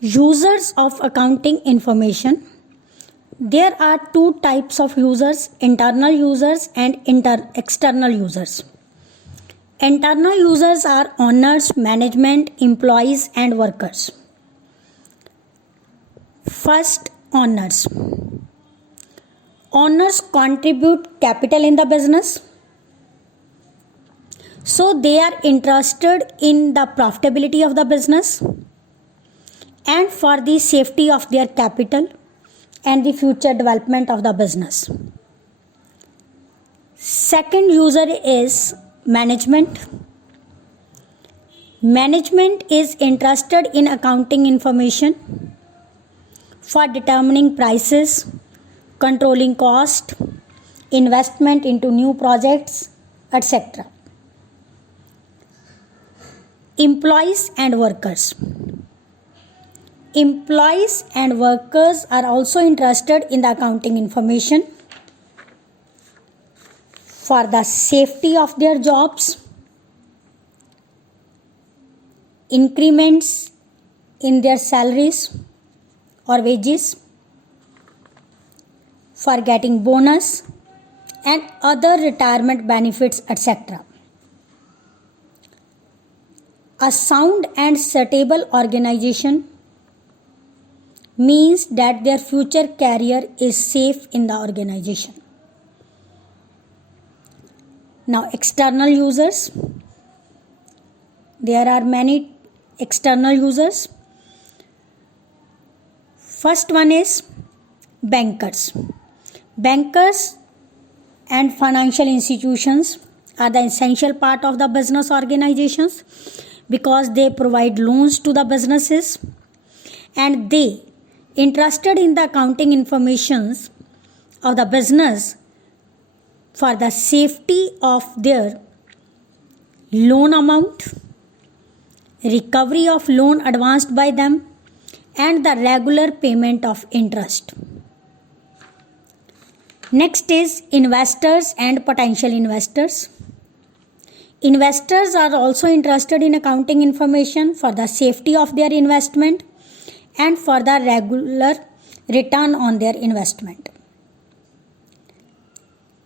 Users of accounting information. There are two types of users, internal users and external users. Internal users are owners, management, employees and workers. First, owners. Owners contribute capital in the business. So they are interested in the profitability of the business and for the safety of their capital and the future development of the business. Second user is management. Management is interested in accounting information for determining prices, controlling cost, investment into new projects, etc. Employees and workers. Employees and workers are also interested in the accounting information for the safety of their jobs, increments in their salaries or wages, for getting bonus and other retirement benefits, etc. A sound and stable organization means that their future career is safe in the organization. Now, external users. There are many external users. First one is bankers. Bankers and financial institutions are the essential part of the business organizations because they provide loans to the businesses and they interested in the accounting informations of the business for the safety of their loan amount, recovery of loan advanced by them, and the regular payment of interest. Next is investors and potential investors. Investors are also interested in accounting information for the safety of their investment and for the regular return on their investment.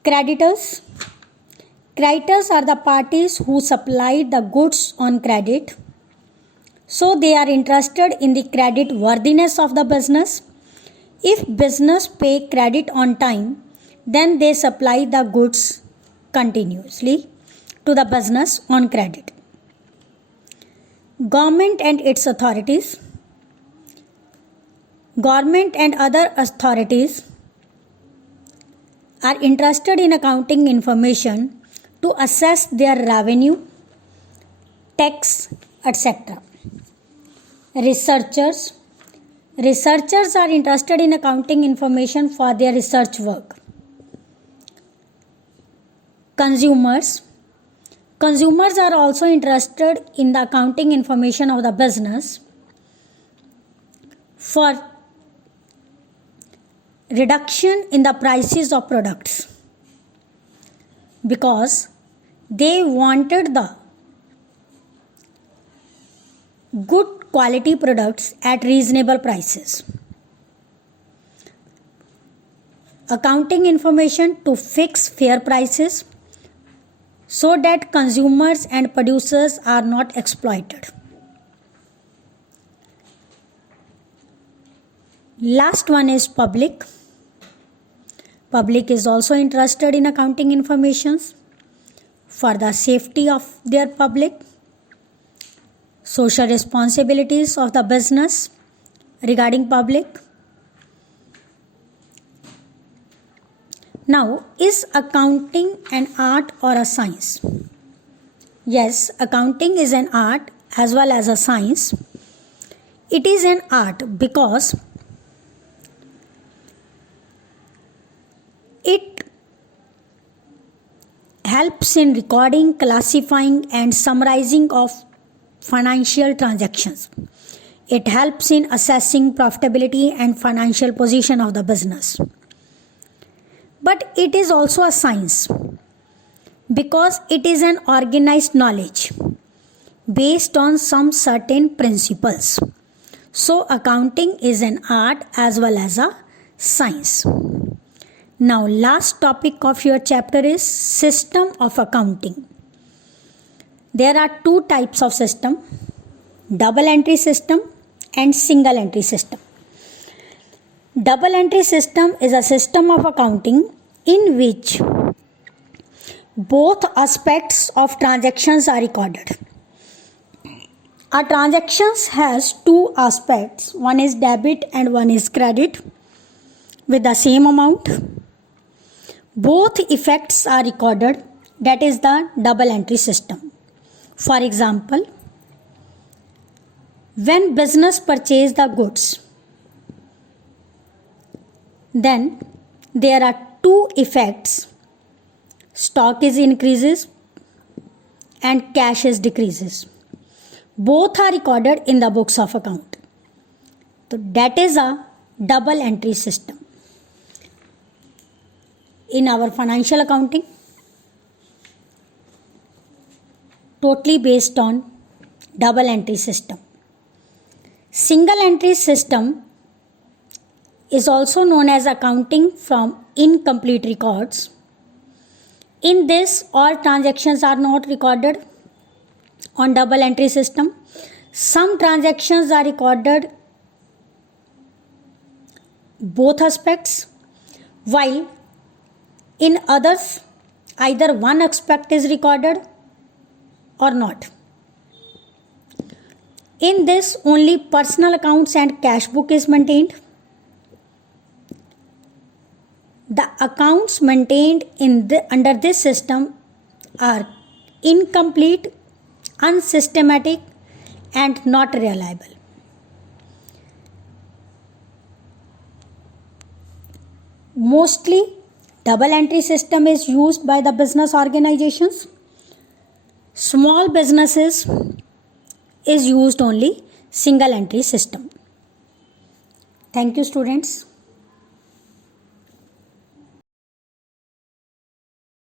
Creditors. Creditors are the parties who supply the goods on credit. So they are interested in the credit worthiness of the business. If business pay credit on time, then they supply the goods continuously to the business on credit. Government and its authorities. Government and other authorities are interested in accounting information to assess their revenue, tax, etc. Researchers. Researchers are interested in accounting information for their research work. Consumers. Consumers are also interested in the accounting information of the business for reduction in the prices of products because they wanted the good quality products at reasonable prices. Accounting information to fix fair prices so that consumers and producers are not exploited. Last one is public. Public is also interested in accounting information for the safety of their public, social responsibilities of the business regarding public. Now, is accounting an art or a science? Yes, accounting is an art as well as a science. It is an art because it helps in recording, classifying and summarizing of financial transactions. It helps in assessing profitability and financial position of the business. But it is also a science because it is an organized knowledge based on some certain principles. So accounting is an art as well as a science. Now last topic of your chapter is system of accounting. There are two types of system, double entry system and single entry system. Double entry system is a system of accounting in which both aspects of transactions are recorded. A transactions has two aspects, one is debit and one is credit with the same amount. Both effects are recorded, that is the double entry system. For example, when business purchase the goods, then there are two effects, stock is increases and cash is decreases. Both are recorded in the books of account. So that is a double entry system. In our financial accounting, totally based on double entry system. Single entry system is also known as accounting from incomplete records. In this, all transactions are not recorded on double entry system. Some transactions are recorded both aspects, while in others either one aspect is recorded or not. In this, only personal accounts and cash book is maintained. The accounts maintained under this system are incomplete, unsystematic and not reliable. Mostly double entry system is used by the business organizations. Small businesses is used only single entry system. Thank you, students.